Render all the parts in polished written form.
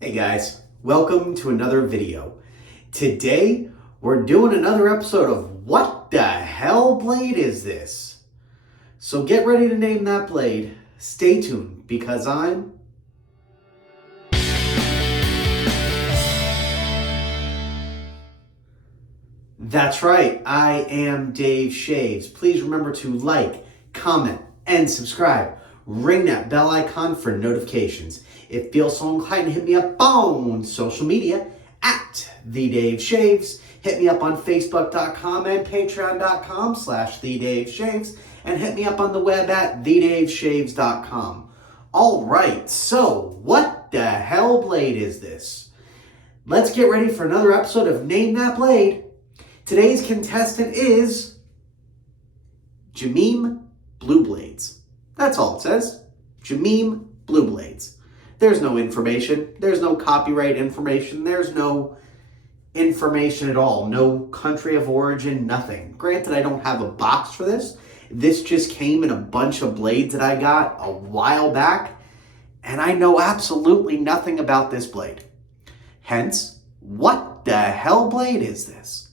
Hey guys, welcome to another video. Today, we're doing another episode of What the Hell Blade Is This? So get ready to name that blade. Stay tuned because That's right, I am Dave Shaves. Please remember to like, comment, and subscribe. Ring that bell icon for notifications. If you feel so inclined, hit me up on social media at The Dave Shaves. Hit me up on Facebook.com and Patreon.com/TheDaveShaves. And hit me up on the web at TheDaveShaves.com. All right, so what the hell blade is this? Let's get ready for another episode of Name That Blade. Today's contestant is Gememe Blue Blades. That's all it says. Gememe Blue Blades. There's no information. There's no copyright information. There's no information at all. No country of origin, nothing. Granted, I don't have a box for this. This just came in a bunch of blades that I got a while back, and I know absolutely nothing about this blade. Hence, what the hell blade is this?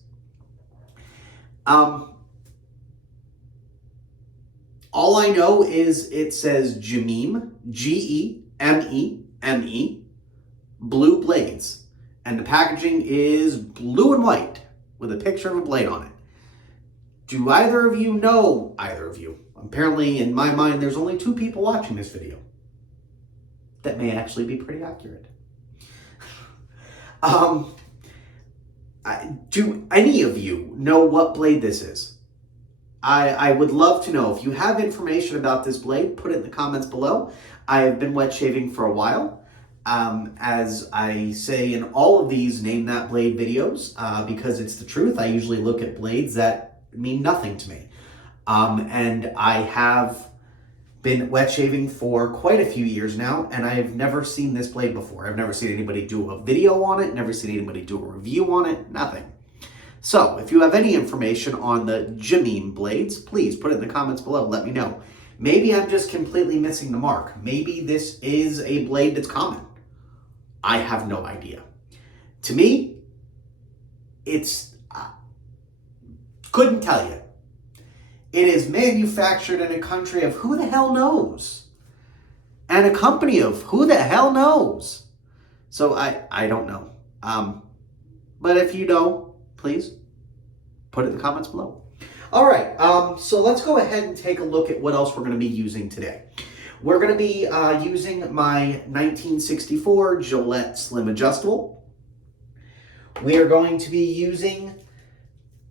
All I know is it says Gememe, Gememe, Blue Blades. And the packaging is blue and white with a picture of a blade on it. Do either of you know either of you? Apparently, in my mind, there's only 2 people watching this video. That may actually be pretty accurate. Do any of you know what blade this is? I would love to know. If you have information about this blade, put it in the comments below. I have been wet shaving for a while. As I say in all of these Name That Blade videos, because it's the truth, I usually look at blades that mean nothing to me. And I have been wet shaving for quite a few years now, and I have never seen this blade before. I've never seen anybody do a video on it, never seen anybody do a review on it, nothing. So, if you have any information on the Gememe blades, please put it in the comments below. Let me know. Maybe I'm just completely missing the mark. Maybe this is a blade that's common. I have no idea. To me, it's... couldn't tell you. It is manufactured in a country of who the hell knows? And a company of who the hell knows? So, I don't know. But if you know, please put it in the comments below. All right, so let's go ahead and take a look at what else we're going to be using today. We're going to be using my 1964 Gillette Slim Adjustable. We are going to be using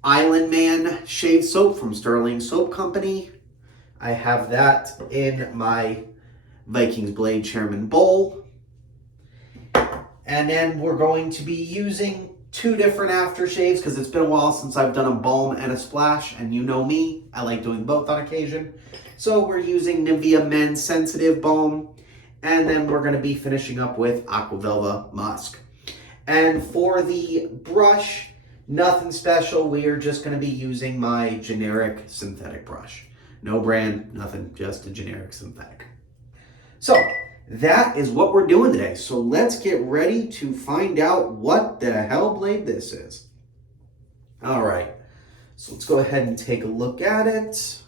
Island Man Shave Soap from Sterling Soap Company. I have that in my Vikings Blade Chairman bowl. And then we're going to be using 2 different aftershaves because it's been a while since I've done a balm and a splash, and you know me, I like doing both on occasion. So we're using Nivea Men's Sensitive Balm, and then we're going to be finishing up with Aqua Velva Musk. And for the brush, nothing special. We are just going to be using my generic synthetic brush. No brand, nothing, just a generic synthetic. So that is what we're doing today. So let's get ready to find out what the hell blade this is. All right, so let's go ahead and take a look at it.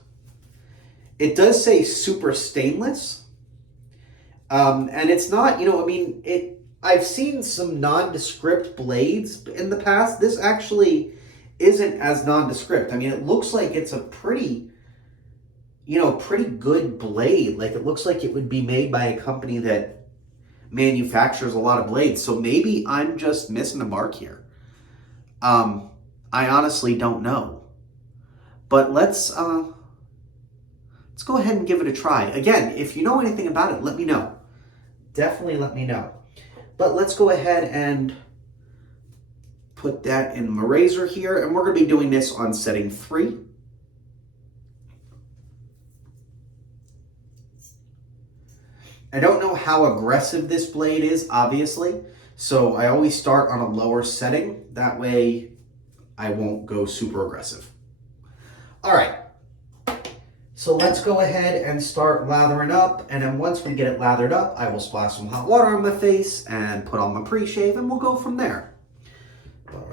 It does say super stainless. And it's not, I've seen some nondescript blades in the past. This actually isn't as nondescript. I mean, it looks like it's a pretty good blade. Like, it looks like it would be made by a company that manufactures a lot of blades. So maybe I'm just missing the mark here. I honestly don't know. But let's go ahead and give it a try. Again, if you know anything about it, let me know. Definitely let me know. But let's go ahead and put that in my razor here. And we're going to be doing this on setting 3. I don't know how aggressive this blade is, obviously. So I always start on a lower setting. That way I won't go super aggressive. All right. So let's go ahead and start lathering up, and then once we get it lathered up, I will splash some hot water on my face and put on my pre-shave, and we'll go from there. All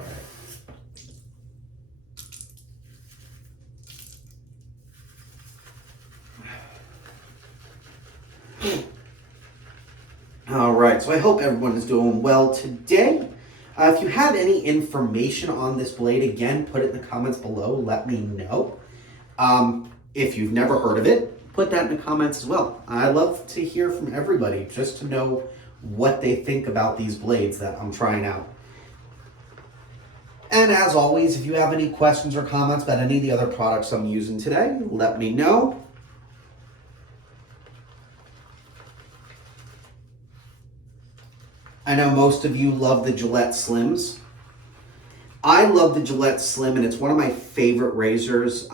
right. All right, so I hope everyone is doing well today. If you have any information on this blade, again, put it in the comments below. Let me know. If you've never heard of it, put that in the comments as well. I love to hear from everybody just to know what they think about these blades that I'm trying out. And as always, if you have any questions or comments about any of the other products I'm using today, let me know. I know most of you love the Gillette Slims. I love the Gillette Slim, and it's one of my favorite razors,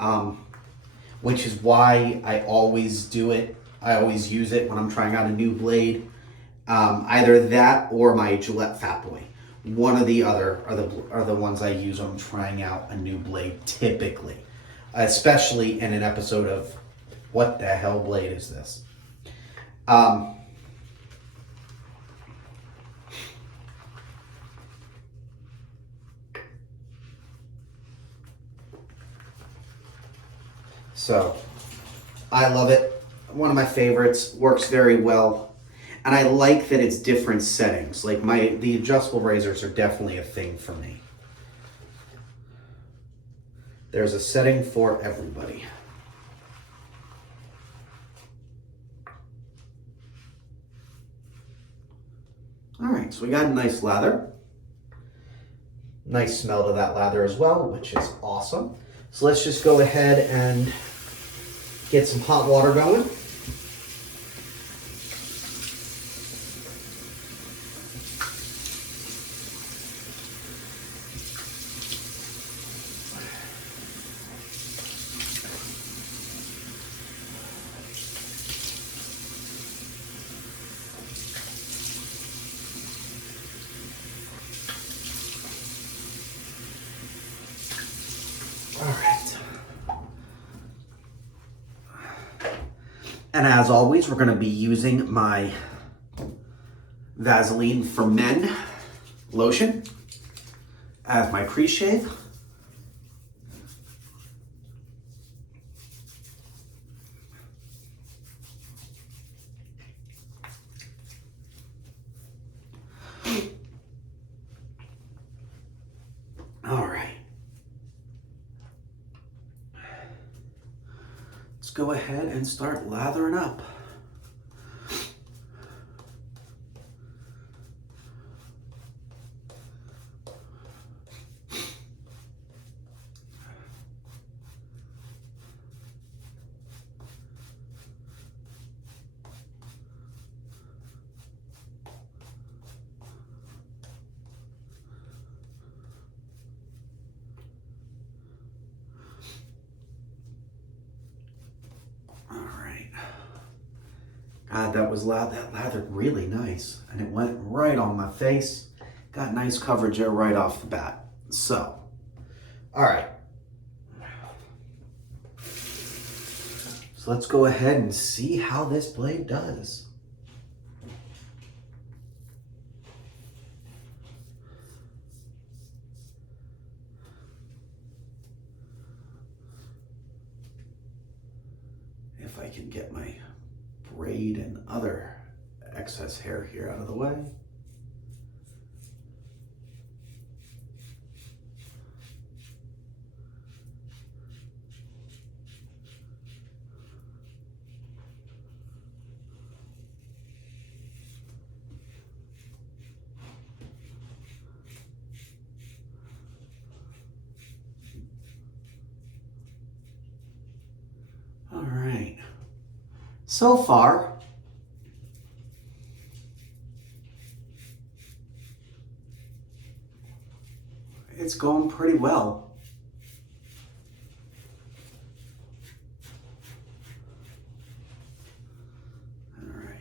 which is why I always do it. I always use it when I'm trying out a new blade. Either that or my Gillette Fat Boy. One or the other are the ones I use when I'm trying out a new blade typically. Especially in an episode of what the hell blade is this? So, I love it. One of my favorites. Works very well. And I like that it's different settings. Like the adjustable razors are definitely a thing for me. There's a setting for everybody. All right, so we got a nice lather. Nice smell to that lather as well, which is awesome. So let's just go ahead and get some hot water going. And as always, we're going to be using my Vaseline for Men lotion as my pre-shave. All right. Let's go ahead and start lathering up. God, that lathered really nice, and it went right on my face. Got nice coverage there right off the bat. So, all right. So let's go ahead and see how this blade does. If I can get my braid and other excess hair here out of the way. All right. So far, it's going pretty well. All right.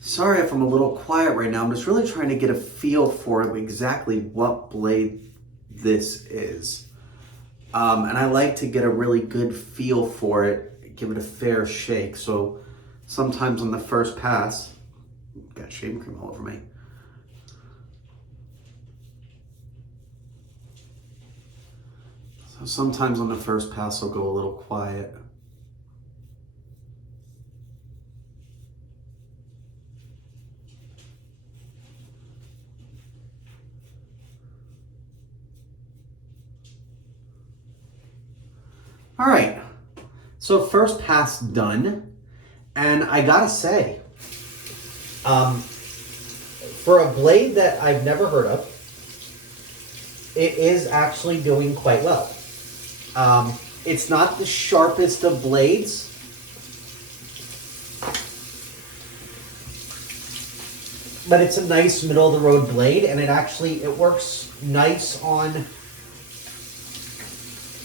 Sorry if I'm a little quiet right now. I'm just really trying to get a feel for exactly what blade this is. And I like to get a really good feel for it, give it a fair shake. So sometimes on the first pass, got shaving cream all over me. So sometimes on the first pass I'll go a little quiet. All right, so first pass done, and I gotta say, for a blade that I've never heard of, it is actually doing quite well. It's not the sharpest of blades, but it's a nice middle of the road blade, and it works nice on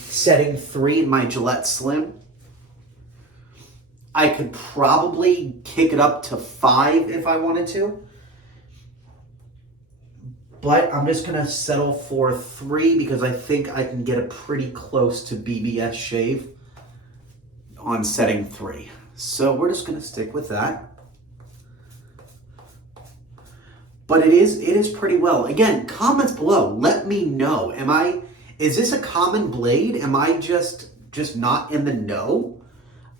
setting 3 in my Gillette Slim. I could probably kick it up to 5 if I wanted to, but I'm just gonna settle for 3 because I think I can get it pretty close to BBS shave on setting 3. So we're just gonna stick with that. But it is pretty well. Again, comments below, let me know. Is this a common blade? Am I just not in the know?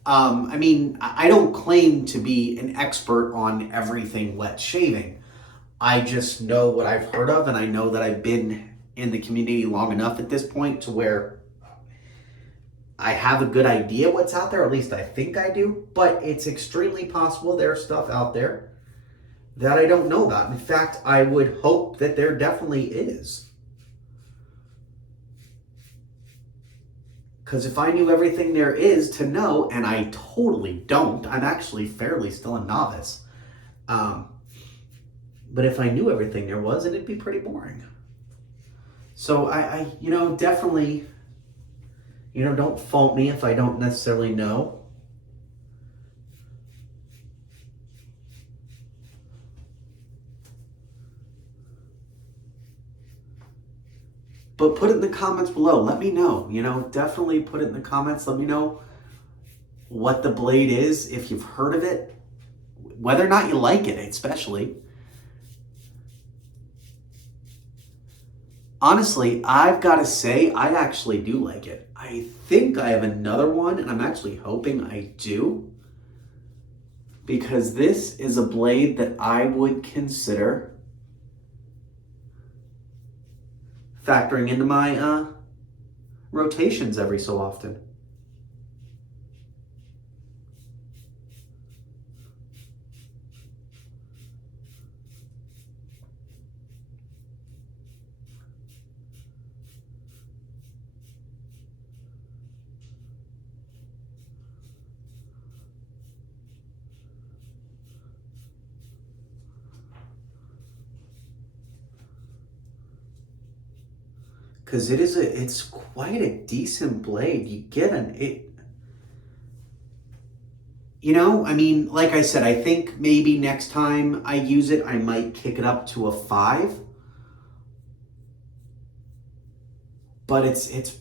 I mean, I don't claim to be an expert on everything wet shaving. I just know what I've heard of, and I know that I've been in the community long enough at this point to where I have a good idea what's out there, at least I think I do, but it's extremely possible there's stuff out there that I don't know about. In fact, I would hope that there definitely is. Because if I knew everything there is to know, and I totally don't, I'm actually fairly still a novice. But if I knew everything there was, it'd be pretty boring. So I definitely, don't fault me if I don't necessarily know. But put it in the comments below. Let me know. Definitely put it in the comments. Let me know what the blade is, if you've heard of it, whether or not you like it, especially. Honestly, I've got to say, I actually do like it. I think I have another one, and I'm actually hoping I do, because this is a blade that I would consider factoring into my rotations every so often. Because it's quite a decent blade. You get I mean, like I said, I think maybe next time I use it, I might kick it up to a 5. But it's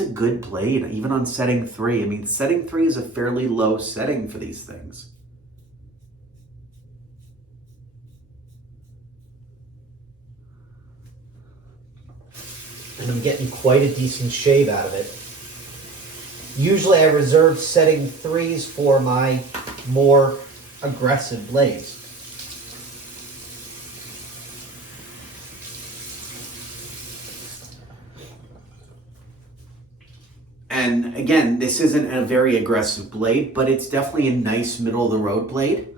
a good blade, even on setting 3. I mean, setting 3 is a fairly low setting for these things. And I'm getting quite a decent shave out of it. Usually I reserve setting 3s for my more aggressive blades. And again, this isn't a very aggressive blade, but it's definitely a nice middle of the road blade.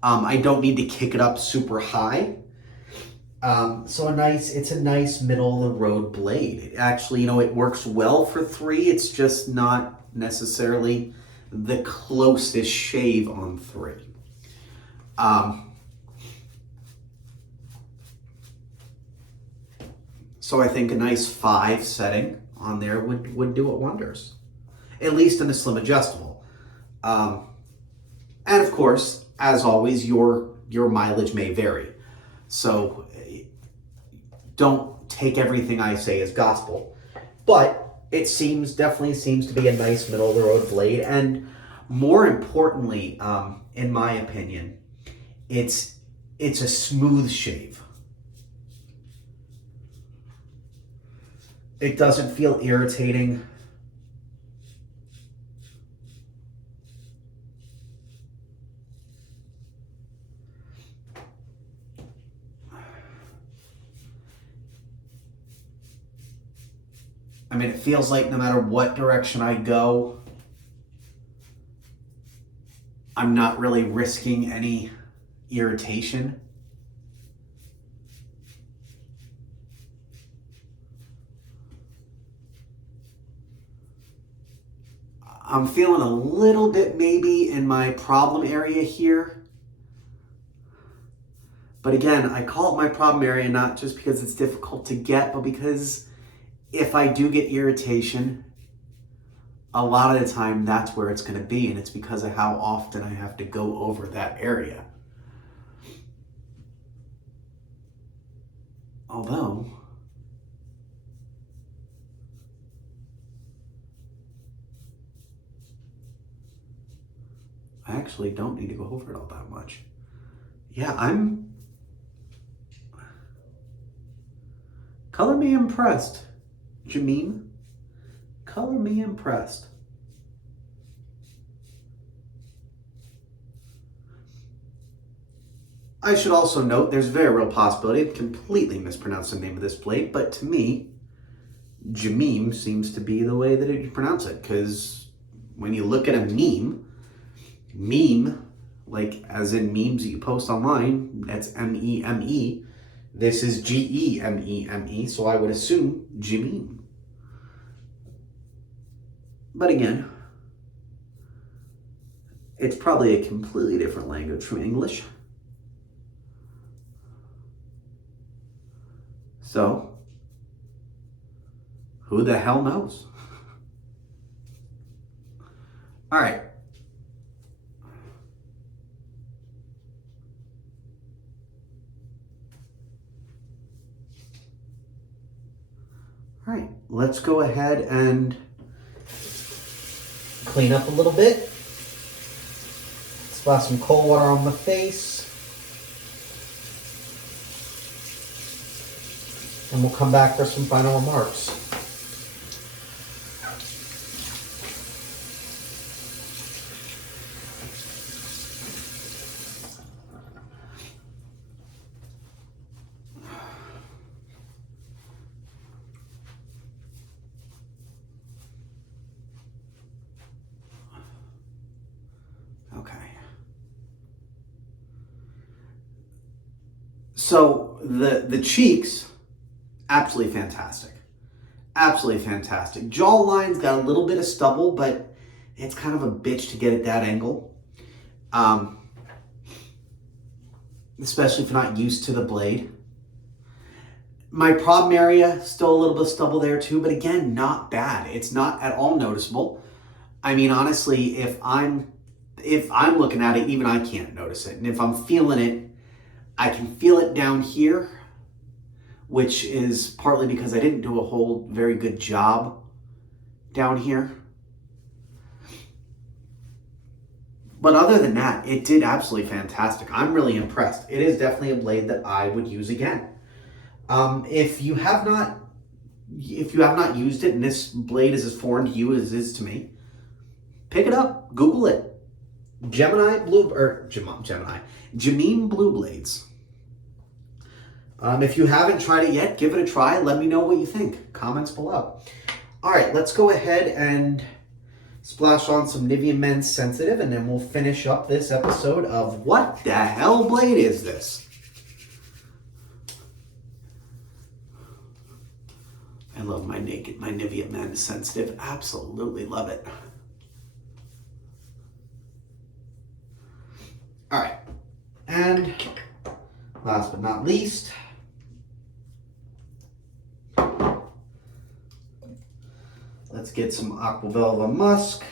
I don't need to kick it up super high. So it's a nice middle of the road blade. It actually, it works well for 3. It's just not necessarily the closest shave on 3. So I think a nice 5 setting on there would do it wonders, at least in a slim adjustable. And of course, as always, your mileage may vary. So don't take everything I say as gospel. But it definitely seems to be a nice middle of the road blade, and more importantly, in my opinion, it's a smooth shave. It doesn't feel irritating. I mean, it feels like no matter what direction I go, I'm not really risking any irritation. I'm feeling a little bit maybe in my problem area here. But again, I call it my problem area not just because it's difficult to get, but because if I do get irritation, a lot of the time that's where it's going to be, and it's because of how often I have to go over that area. Although, I actually don't need to go over it all that much. Yeah, color me impressed. Gememe, color me impressed. I should also note there's a very real possibility of completely mispronouncing the name of this blade, but to me, Gememe seems to be the way that you pronounce it, because when you look at a meme, like as in memes that you post online, that's M-E-M-E. This is G-E-M-E-M-E, so I would assume Gememe. But again, it's probably a completely different language from English. So, who the hell knows? All right. All right, let's go ahead and clean up a little bit. Splash some cold water on the face. And we'll come back for some final remarks. Okay. So the cheeks, absolutely fantastic. Absolutely fantastic. Jawline's got a little bit of stubble, but it's kind of a bitch to get at that angle. Especially if you're not used to the blade. My problem area, still a little bit of stubble there too, but again, not bad. It's not at all noticeable. I mean, honestly, if I'm looking at it, even I can't notice it. And if I'm feeling it, I can feel it down here, which is partly because I didn't do a whole very good job down here. But other than that, it did absolutely fantastic. I'm really impressed. It is definitely a blade that I would use again. If you have not used it and this blade is as foreign to you as it is to me, pick it up, Google it. Gememe Blue Blades. If you haven't tried it yet, give it a try. Let me know what you think. Comments below. All right, let's go ahead and splash on some Nivea Men's Sensitive, and then we'll finish up this episode of What the Hell Blade Is This? I love my Nivea Men's Sensitive. Absolutely love it. All right, and last but not least, let's get some Aqua Velva Musk.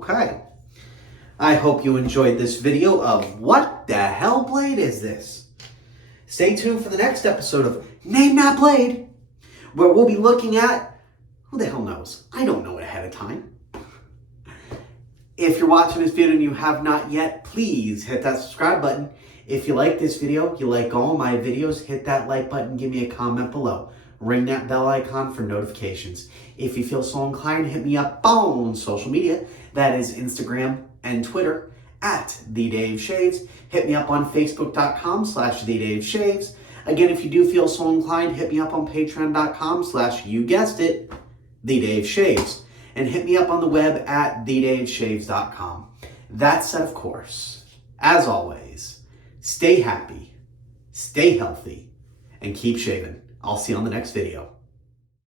Okay. I hope you enjoyed this video of What the Hell Blade Is This? Stay tuned for the next episode of Name That Blade, where we'll be looking at, who the hell knows? I don't know it ahead of time. If you're watching this video and you have not yet, please hit that subscribe button. If you like this video, you like all my videos, hit that like button, give me a comment below. Ring that bell icon for notifications. If you feel so inclined, hit me up on social media. That is Instagram and Twitter at TheDaveShaves. Hit me up on Facebook.com/TheDaveShaves. Again, if you do feel so inclined, hit me up on Patreon.com/ you guessed it, TheDaveShaves. And hit me up on the web at TheDaveShaves.com. That said, of course, as always, stay happy, stay healthy, and keep shaving. I'll see you on the next video.